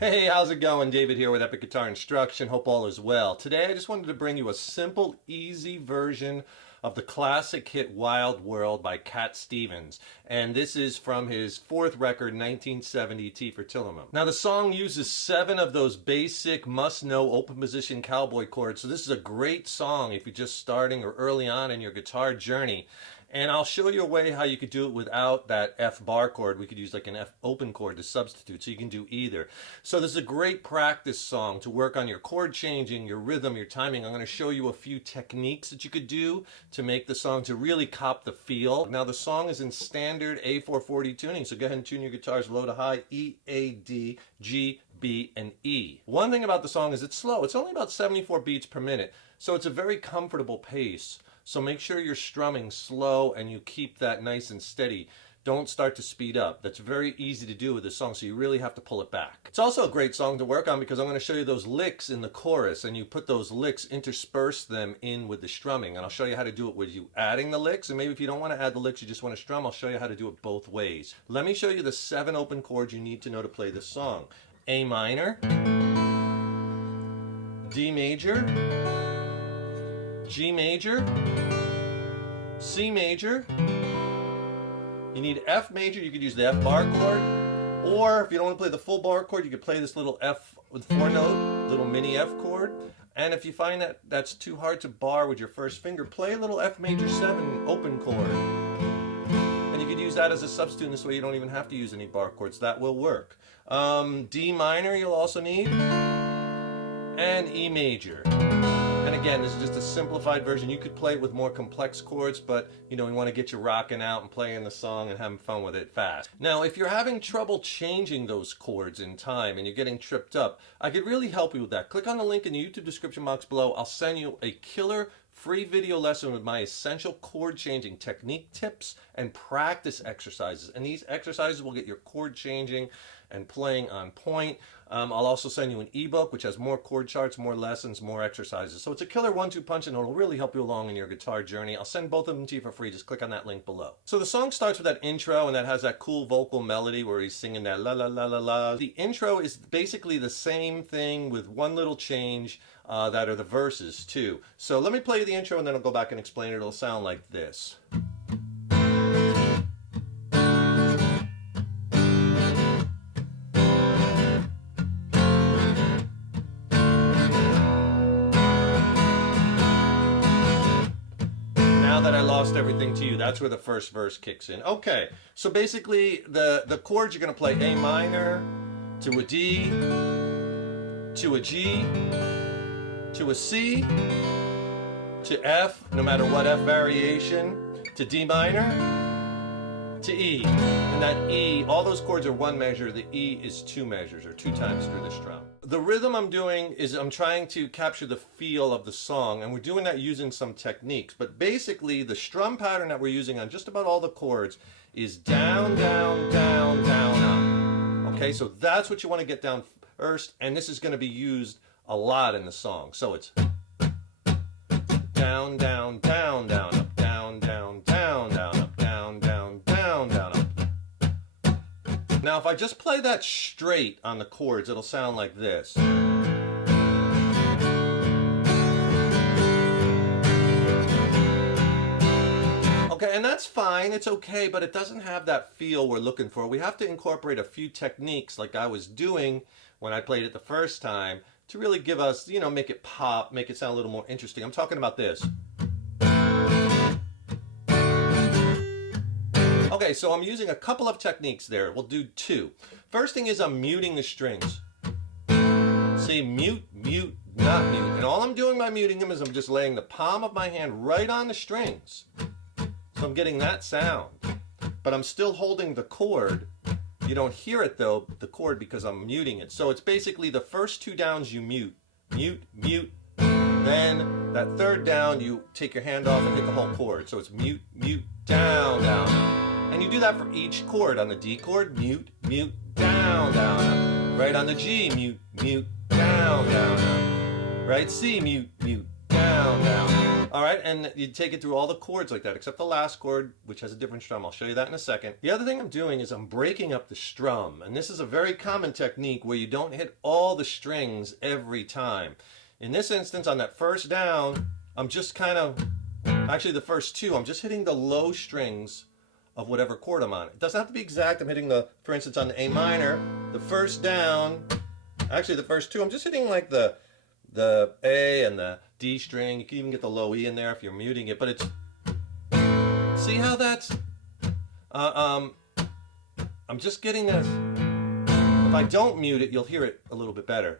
Hey, how's it going? David here with Epic Guitar Instruction. Hope all is well. Today I just wanted to bring you a simple, easy version of the classic hit Wild World by Cat Stevens. And this is from his fourth record, 1970, T for Tillamook. Now the song uses 7 of those basic must-know open position cowboy chords. So this is a great song if you're just starting or early on in your guitar journey. And I'll show you a way how you could do it without that F bar chord. We could use like an F open chord to substitute, so you can do either. So this is a great practice song to work on your chord changing, your rhythm, your timing. I'm going to show you a few techniques that you could do to make the song to really cop the feel. Now the song is in standard A440 tuning, so go ahead and tune your guitars low to high, E, A, D, G, B, and E. One thing about the song is it's slow. It's only about 74 beats per minute, so it's a very comfortable pace. So make sure you're strumming slow and you keep that nice and steady. Don't start to speed up. That's very easy to do with this song, so you really have to pull it back. It's also a great song to work on because I'm going to show you those licks in the chorus, and you put those licks, intersperse them in with the strumming. And I'll show you how to do it with you adding the licks, and maybe if you don't want to add the licks, you just want to strum, I'll show you how to do it both ways. Let me show you the 7 open chords you need to know to play this song. A minor, D major, G major, C major. You need F major. You could use the F bar chord, or if you don't want to play the full bar chord, you could play this little F with 4-note, little mini F chord. And if you find that that's too hard to bar with your first finger, play a little F major 7 open chord. And you could use that as a substitute. This way you don't even have to use any bar chords. That will work. D minor you'll also need, and E major. And again, this is just a simplified version. You could play it with more complex chords, but you know, we want to get you rocking out and playing the song and having fun with it fast. Now, if you're having trouble changing those chords in time and you're getting tripped up, I could really help you with that. Click on the link in the YouTube description box below. I'll send you a killer free video lesson with my essential chord changing technique tips and practice exercises. And these exercises will get your chord changing and playing on point. I'll also send you an ebook which has more chord charts, more lessons, more exercises. So it's a killer 1-2 punch, and it'll really help you along in your guitar journey. I'll send both of them to you for free. Just click on that link below. So the song starts with that intro, and that has that cool vocal melody where he's singing that la la la la la. The intro is basically the same thing with one little change, that are the verses too. So let me play you the intro and then I'll go back and explain it. It'll sound like this. Now that I lost everything to you, that's where the first verse kicks in. Okay, so basically the chords you're going to play: A minor to a D, to a G, to a C, to F, no matter what F variation, to D minor, to E. And that E, all those chords are 1 measure, the E is 2 measures, or 2 times through the strum. The rhythm I'm doing is I'm trying to capture the feel of the song, and we're doing that using some techniques. But basically, the strum pattern that we're using on just about all the chords is down, down, down, down, up. Okay, so that's what you want to get down first, and this is going to be used a lot in the song. So it's down, down, down, down, up, down, down, down, down, up, down, down, down, down, up. Now if I just play that straight on the chords, it'll sound like this. Okay, and that's fine, it's okay, but it doesn't have that feel we're looking for. We have to incorporate a few techniques like I was doing when I played it the first time to really give us, you know, make it pop, make it sound a little more interesting. I'm talking about this. Okay, so I'm using a couple of techniques there. We'll do 2. First thing is I'm muting the strings. See, mute, mute, not mute. And all I'm doing by muting them is I'm just laying the palm of my hand right on the strings. So I'm getting that sound. But I'm still holding the chord. You don't hear it though, the chord, because I'm muting it. So it's basically the first 2 downs you mute. Mute, mute. Then that 3rd down, you take your hand off and hit the whole chord. So it's mute, mute, down, down, up. And you do that for each chord. On the D chord, mute, mute, down, down, up. Right on the G, mute, mute, down, down, up. Right, C, mute, mute, down, down, up. All right, and you take it through all the chords like that, except the last chord, which has a different strum. I'll show you that in a second. The other thing I'm doing is I'm breaking up the strum, and this is a very common technique where you don't hit all the strings every time. In this instance, on that first down, I'm just kind of, actually the first two, I'm just hitting the low strings of whatever chord I'm on. It doesn't have to be exact. I'm hitting the, for instance, on the A minor, the first down, actually the first two, I'm just hitting like the A and the D string. You can even get the low E in there if you're muting it, but it's, see how that's, I'm just getting this. If I don't mute it, you'll hear it a little bit better.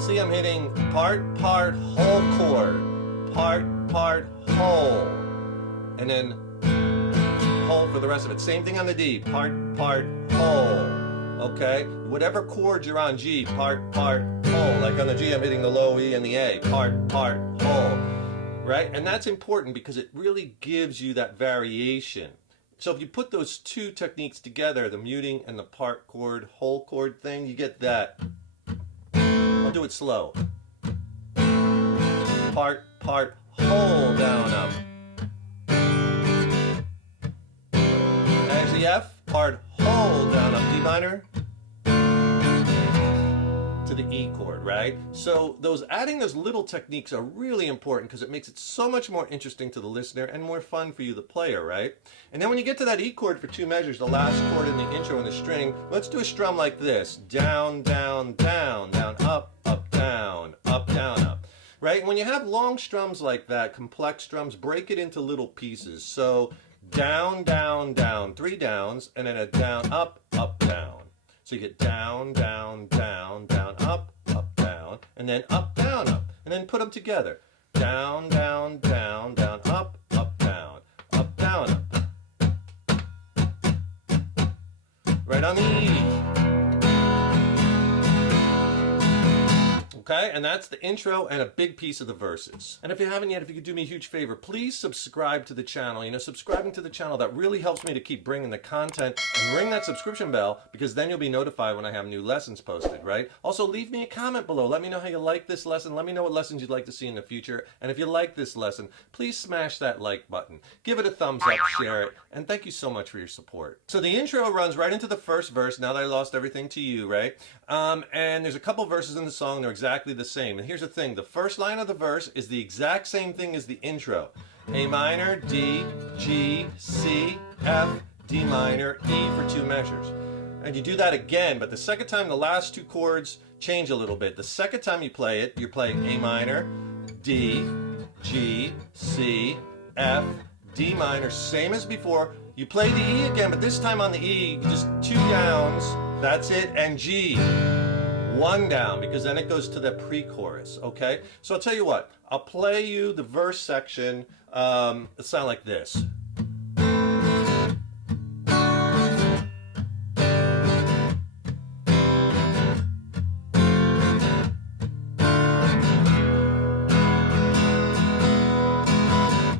See, I'm hitting part, whole chord, part, whole, and then whole for the rest of it. Same thing on the D, part, whole. Okay, whatever chord you're on, G, part, whole. Like on the G, I'm hitting the low E and the A, part, whole, right? And that's important because it really gives you that variation. So if you put those two techniques together, the muting and the part chord, whole chord thing, you get that. I'll do it slow. Part, whole, down, up. There's the F, part, whole, down, up, D minor, to the E chord, right? So adding those little techniques are really important because it makes it so much more interesting to the listener and more fun for you, the player, right? And then when you get to that E chord for two measures, the last chord in the intro and the string, let's do a strum like this. Down, down, down, down, up, down, up. Right? And when you have long strums like that, complex strums, break it into little pieces. So down, down, down, three downs, and then a down, up, down. So you get down, down, down, down, up, down, and then up, down, and then put them together. Down, down, down, down, up, down, up. Right on the E. Okay, and that's the intro and a big piece of the verses. And if you haven't yet, if you could do me a huge favor, please subscribe to the channel. You know, subscribing to the channel, that really helps me to keep bringing the content, and ring that subscription bell because then you'll be notified when I have new lessons posted, right? Also, leave me a comment below. Let me know how you like this lesson. Let me know what lessons you'd like to see in the future. And if you like this lesson, please smash that like button. Give it a thumbs up, share it, and thank you so much for your support. So the intro runs right into the first verse, now that I lost everything to you, right? And there's a couple verses in the song, they're exactly the same. And here's the thing, the first line of the verse is the exact same thing as the intro. A minor, D, G, C, F, D minor, E for two measures. And you do that again, but the second time the last two chords change a little bit. The second time you play it, you're playing A minor, D, G, C, F, D minor, same as before. You play the E again, but this time on the E, just two downs, that's it, and G. One down, because then it goes to the pre-chorus, okay? So I'll tell you what, I'll play you the verse section. It sounds like this.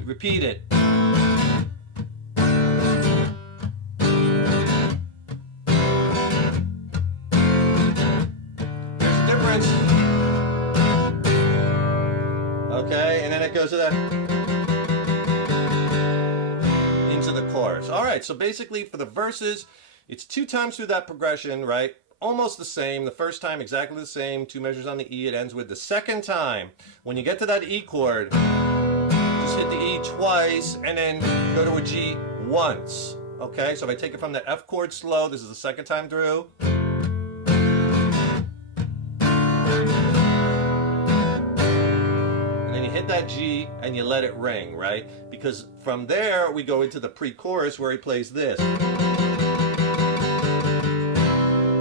Repeat it. Okay, and then it goes to that into the chorus. All right, so basically for the verses, it's two times through that progression, right? Almost the same. The first time exactly the same, two measures on the E, it ends with. The second time, when you get to that E chord, just hit the E twice and then go to a G once. Okay, so if I take it from the F chord slow, this is the second time through. Hit that G and you let it ring, right? Because from there we go into the pre-chorus where he plays this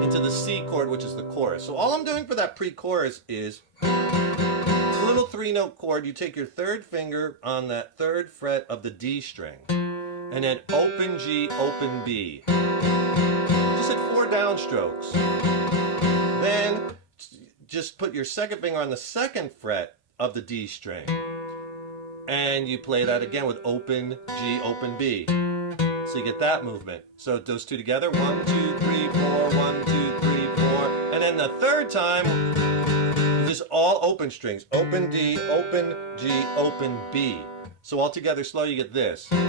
into the C chord, which is the chorus. So all I'm doing for that pre-chorus is a little three-note chord. You take your third finger on that third fret of the D string and then open G, open B. Just hit 4 downstrokes. Then just put your second finger on the second fret of the D string, and you play that again with open G, open B. So you get that movement. So those two together, 1, 2, 3, 4, 1, 2, 3, 4, and then the third time, This is all open strings. Open D, open G, open B. So all together slow, you get this. And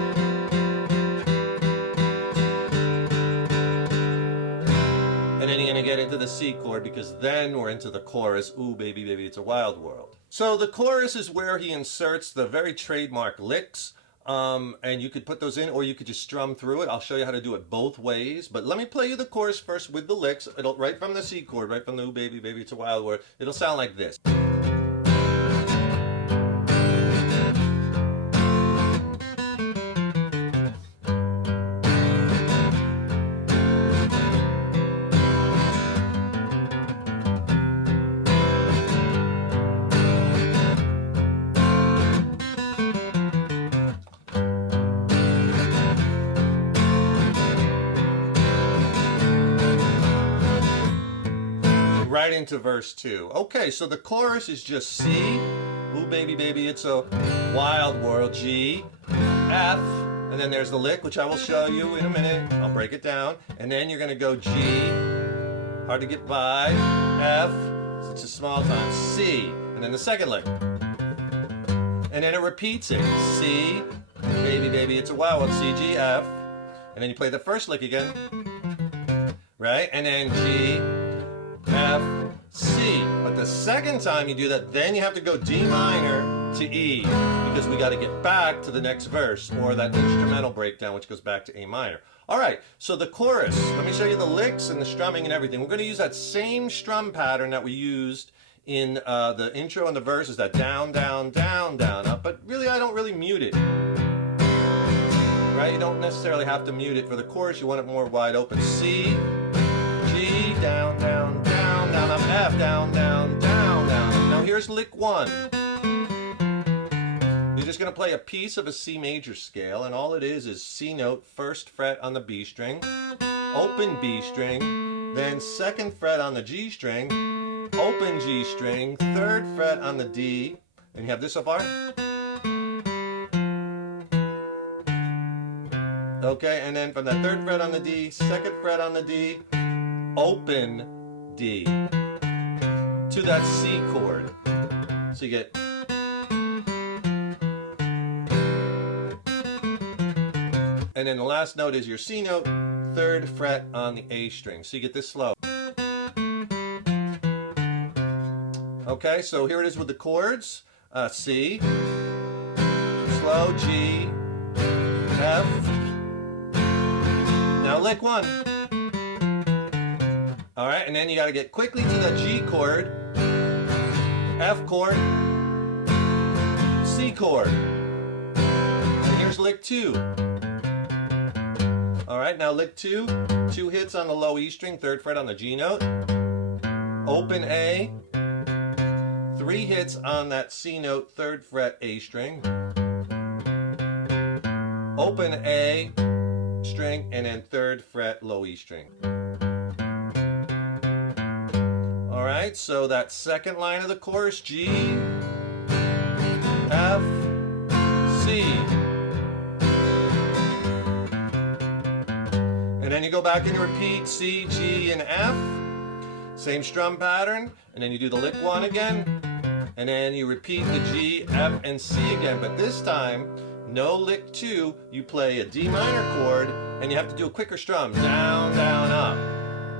then you're going to get into the C chord, because then we're into the chorus. Ooh, baby, baby, it's a wild world. So the chorus is where he inserts the very trademark licks. And you could put those in, or you could just strum through it. I'll show you how to do it both ways. But let me play you the chorus first with the licks. It'll right from the C chord, right from the ooh, baby, baby, it's a wild world. It'll sound like this. Right into verse 2. Okay, so the chorus is just C, ooh baby baby it's a wild world, G, F, and then there's the lick, which I will show you in a minute. I'll break it down. And then you're going to go G, hard to get by, F, it's a small time, C, and then the second lick. And then it repeats it. C, baby baby it's a wild world, C, G, F, and then you play the first lick again, right? And then G, F, C. But the second time you do that, then you have to go D minor to E, because we got to get back to the next verse, or that instrumental breakdown, which goes back to A minor. All right, so the chorus, let me show you the licks and the strumming and everything. We're going to use that same strum pattern that we used in the intro and the verses, that down, down, down, down, up, but really I don't really mute it. Right? You don't necessarily have to mute it. For the chorus, you want it more wide open. C, G, down, down, down, down, up, F, down, down, down, down. Now here's lick 1. You're just going to play a piece of a C major scale, and all it is C note, first fret on the B string, open B string, then second fret on the G string, open G string, third fret on the D, and you have this so far? Okay, and then from the third fret on the D, second fret on the D, open D to that C chord. So you get, and then the last note is your C note, third fret on the A string. So you get this slow. Okay, so here it is with the chords. C, slow, G, F. Now lick 1. All right, and then you got to get quickly to the G chord, F chord, C chord. And here's lick 2. All right, now lick 2, 2 hits on the low E string, third fret on the G note, open A, 3 hits on that C note, third fret A string, open A string, and then third fret low E string. All right, so that second line of the chorus, G, F, C. And then you go back and you repeat C, G, and F. Same strum pattern. And then you do the lick 1 again. And then you repeat the G, F, and C again. But this time, no lick 2. You play a D minor chord, and you have to do a quicker strum. Down, down, up.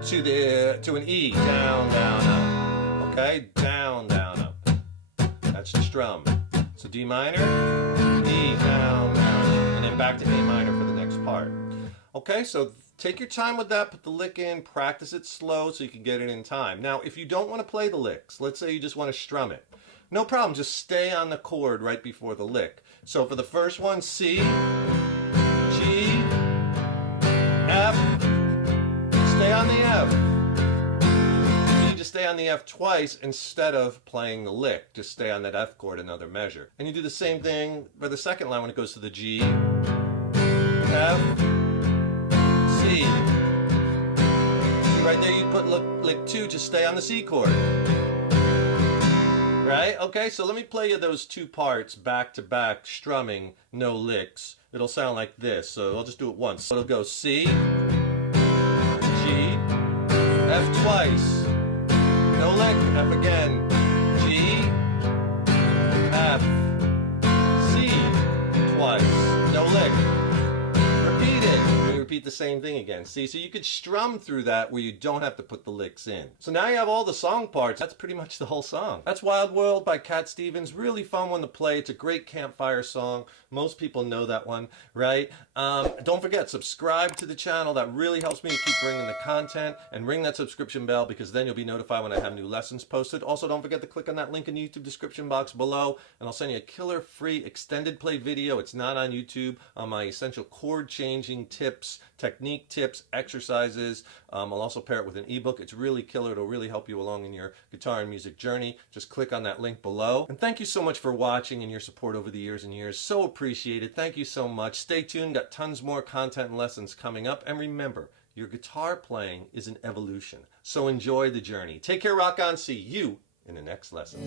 To an E. Down, down, up. Okay? Down, down, up. That's the strum. So D minor, E, down, down, up. And then back to A minor for the next part. Okay, so take your time with that, put the lick in, practice it slow so you can get it in time. Now, if you don't want to play the licks, let's say you just want to strum it, no problem, just stay on the chord right before the lick. So for the first one, C, G, F, stay on the F. You need to stay on the F twice instead of playing the lick. Just stay on that F chord another measure. And you do the same thing for the second line when it goes to the G, F, C. See right there you put lick 2, just stay on the C chord. Right? Okay, so let me play you those 2 parts back to back, strumming, no licks. It'll sound like this, so I'll just do it once. So it'll go C, G, F twice, no lick, F again, repeat the same thing again. See, so you could strum through that where you don't have to put the licks in. So now you have all the song parts. That's pretty much the whole song. That's Wild World by Cat Stevens. Really fun one to play. It's a great campfire song. Most people know that one, right? Don't forget, subscribe to the channel. That really helps me to keep bringing the content, and ring that subscription bell because then you'll be notified when I have new lessons posted. Also, don't forget to click on that link in the YouTube description box below, and I'll send you a killer free extended play video. It's not on YouTube, on my essential chord changing tips, technique tips, exercises. I'll also pair it with an ebook. It's really killer. It'll really help you along in your guitar and music journey. Just click on that link below. And thank you so much for watching and your support over the years and years. So appreciated. Thank you so much. Stay tuned. Got tons more content and lessons coming up. And remember, your guitar playing is an evolution. So enjoy the journey. Take care, rock on. See you in the next lesson.